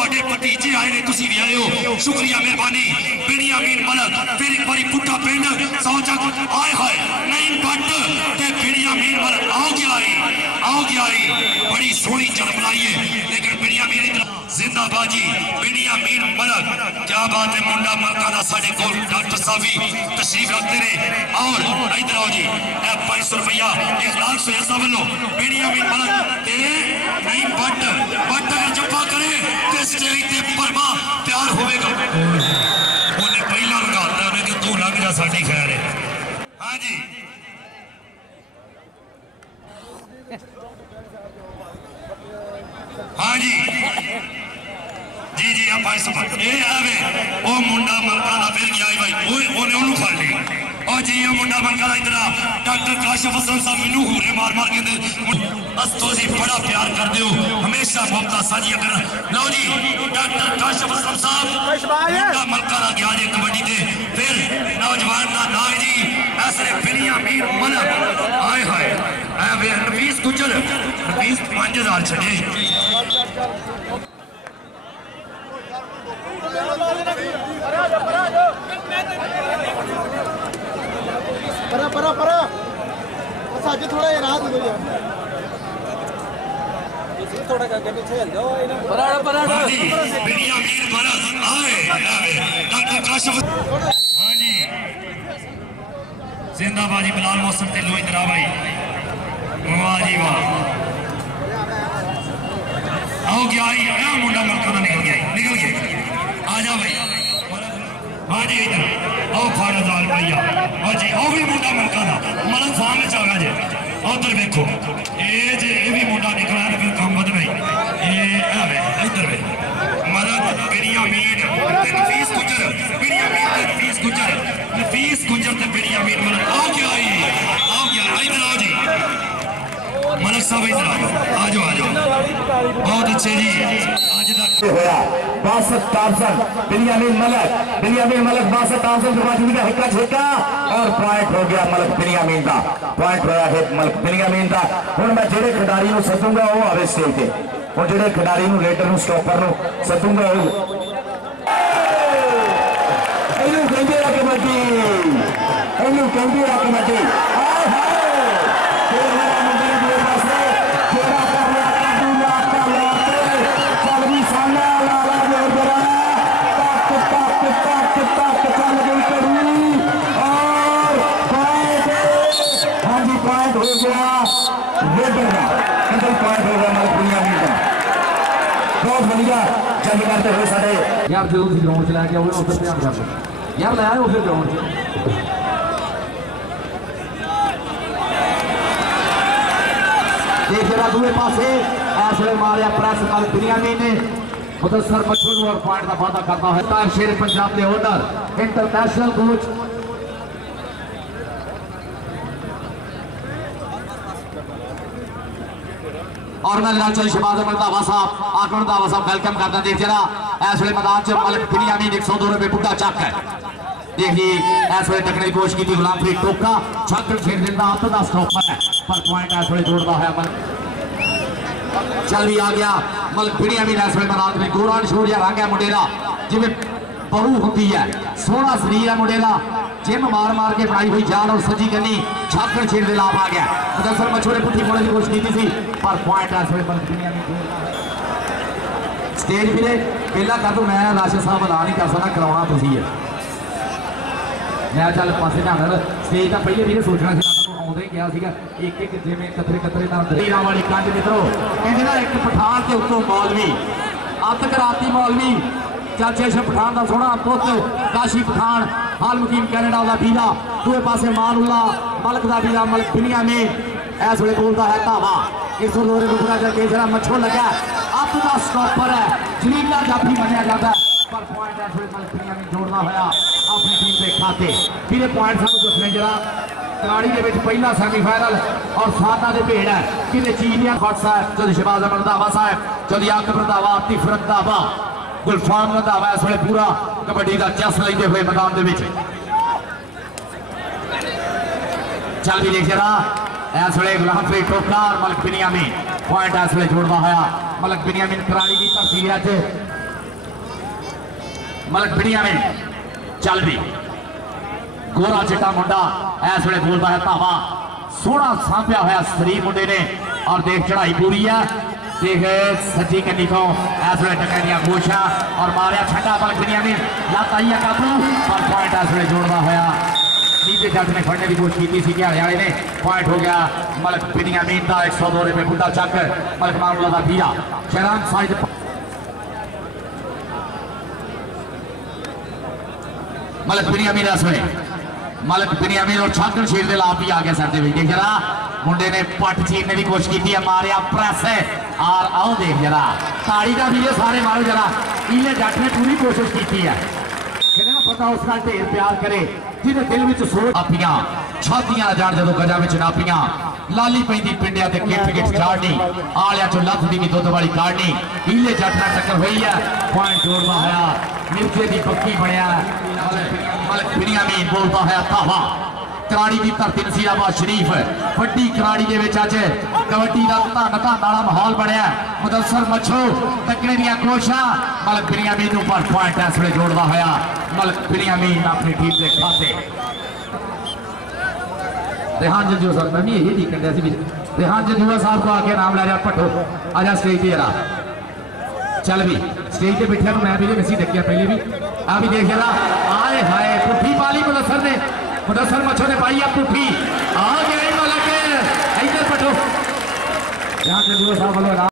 ਤੁਹਾਡੇ ਭਤੀਜੇ ਆਏ ਨੇ ਤੁਸੀਂ ਵੀ ਆਏ ਹੋ शुक्रिया मेहरबानी बिनियामीन मलक फिर एक बारी पुट्टा पिंड सौचा आए हाय नहीं बट ते बिनियामीन मलक आओ क्या आई बड़ी सोहनी चल बनाई है लेकिन बिनियामीन जिंदाबाजी बिनियामीन मलक क्या बात है मुंडा मलका दा साडे कोल डॉक्टर साहब भी तशरीफ रखते ने और इधर आओ जी 500 रुपया इखलाक से ऐसा बनो बिनियामीन मलक ते नहीं बट अगर जब्बा करे ते स्टेज ते परमा तैयार होवेगा उन्हें पहला लगाता है कि तू लग जा साडी खैर है हाँ जी हाँ जी जी आप भाई समझ ये आवे ओ मुंडा मलका दा फिर गया भाई ओने ओनू फड़ ली और जी ये मुंडा मलका दा इधर डॉक्टर काशिफ हसन साहब मैनू हूरे मार के अस्तोजी बड़ा प्यार कर दो हमेशा मुफ्ता साझी कर लो जी डॉक्टर काशिफ हसन साहब मुंडा मलका दा गया जी कबड्डी दे फिर नौजवान दा नाम जी ऐसे बिनियामीन मलक आए हाय ए नफीस गुजर नफीस 5000 छड़े परा साजे थोड़ा राहत हो गया थोड़ा करके पीछे हल जाओ परा बिनियामीन मलक आए डॉक्टर काशिफ हां जी जिंदाबाजी बिलाल मौसम ते लो इधर आ भाई वाह जी वाह आओ क्या आई मुंडा मलका दा निकल गया आ जा भाई हाँ जी इधर आओ 5000 रुपया हाँ जी आओ भी मुंडा मलका दा मलक फार्म में आ गया जी उधर देखो ये भी मुंडा निकला है फिर काम बद भाई ये इधर वे मलक बिनियामीन ते नफीस गुजर ते बिनियामीन मलक आओ क्या इधर आओ जी मलक साहब इधर आ जाओ बहुत अच्छे जी आज तक होया 62 बिनियामीन मलक 62 के बाद इनका हिक्का छेका और पॉइंट हो गया मलक बिनियामीन का पॉइंट होया है मलक बिनियामीन का हुण मैं जेडे खिडारी नु सदूंगा वो आवे स्टेज ते हुण जेडे खिडारी नु रेडर नु स्टॉपर नु सदूंगा वो एनु कहंदे आ कबड्डी हाय हाय यार जो ग्राउंड चला गया वो उधर ध्यान कर यार लाया उधर ग्राउंड दूसरे पासे ऐसे मारिया प्रेस कल बिनियामीन ने मुदस्सर मछूर और पॉइंट का वादा करता है शेर पंजाब के ओनर इंटरनेशनल कोच और मैं चली शहबाज अहमद दावा साहब आकमन दावा साहब वेलकम करता देख जरा इस वे मैदान च मलक बिनियामीन 102 रुपए बुढ़ा चक है देखिए इस वे तकने की कोशिश की गुलाम फरीद टोका छक्कर छेड़ देता अंत का स्टॉपर है पर पॉइंट इस वे जोड़ता है मलक चल भी आ गया मलक बिनियामीन इस वे मैदान में गोरा छोड़ रंग है मुंडे का जिवें बहू होती है सोहना शरीर है मुंडे का जिम मार के बनाई हुई जान और सजी कनी छात्र छेड़ दे लाभ आ गया मुदस्सर मछोरे पुट्ठी मोड़ने की कोशिश की थी पर पॉइंट इस वे मलक बिनियामीन स्टेज भी पहला कर दो मैं राशिद साहब अला नहीं कर सकता कराना तुसी है मैं चल पासे ध्यान स्टेज का पहले भी सोचना आउंदे गया सीगा एक एक जिवें कतरे नाल वाली कंध मित्रों कहंदे ना एक पठान के उत्तों मौलवी अत कराती मौलवी चाचे शह पठान का सोहना पुत काशी पठान हाल मुकीम कैनेडा का वीरा दूसरे पासे मानुल्ला मलक का वीरा मलक बिनियामीन इस वे बोलता है धावा 102 रुपया करके जरा मच्छो लगा अत का स्टॉपर है जलीला जाफी मनिया जाता है पर पॉइंट इस वे मलक बिनियामीन जोड़ना होया अपनी टीम के खाते फिर पॉइंट सानू दसने जरा कलाड़ी के पहला सैमीफाइनल और सादा के भेड़ है कि चीनिया भट्ट साहब चौधरी शहबाज अहमद दावा साहब चौधरी आकबर दावा आतिफ दावा गुलफाम रंधावा इस वे पूरा कबड्डी का चस लेते हुए मैदान के चल भी देख रहा इस वे गुलाम फरीद टोका और मलक बिनियामीन पॉइंट इस वे जोड़ता होया मलक बिनियामीन कराड़ी की धरती अज मलक बिनियामिन चल भी गोरा चिट्टा मुंडा इस वे बोलता है धावा सोहना सांभ्या होया शरीफ मुंडे ने और देख चढ़ाई पूरी है देख सज्जी कन्नी तो इस वे टक्कर दियां गोशा और मारिया छंडा मलक बिनियामिन लत आई है काबू और पॉइंट इस वे जोड़ता होया नीचे जट ने फड़ने की कोशिश की थी हरियाणे ने पॉइंट हो गया मलक बिनियामिन का 102 रुपये बुढ़ा चक मलक मामला का दिया शहरान साइड मलक बिनियामिन मलक बिनियामिन और छागन शेर के लाभ भी आ गया सर देख जरा मुंडे ने पट चीरने की कोशिश की है मारिया प्रेस है और आओ देख जरा ताड़ी का वीडियो सारे मारो जरा इले जट ने पूरी कोशिश की है कहने ना पता उसका ढेर प्यार करे जिन्हें दिल में सोच आपियां छातियां जान जो गजा में नापियां लाली पैंदी पिंडिया ते किट किट चाड़नी आलिया चो लथ दी दुध वाली काड़नी इले जट ना टक्कर हुई है पॉइंट जोड़ना होया मिर्चे की पक्की बनया मलक बिनियामिन बोलता है धावा कराड़ी की धरती नसीराबाद शरीफ वड्डी कराड़ी के विच अज कबड्डी का धन धन वाला माहौल बनया मुदस्सर मच्छो तकड़े दियां कोशिशां मलक बिनियामिन ऊपर पॉइंट इस वे जोड़ता होया मलक बिनियामिन अपनी टीम के खाते रेहान जंजूआ साहब मैं भी यही ठीक कर सी रेहान जंजूआ साहब को आके नाम ला जा भट्टो आजा स्टेज पे जरा चल भी स्टेज पे बैठे मैं भी नहीं देखिया पहले भी आ भी देख जरा आए हाय पुट्ठी पाली मुदस्सर ने मुदस्सर मच्छो ने पाई है पुट्ठी आ गया मलक इधर भट्टो रेहान जंजूआ साहब वालों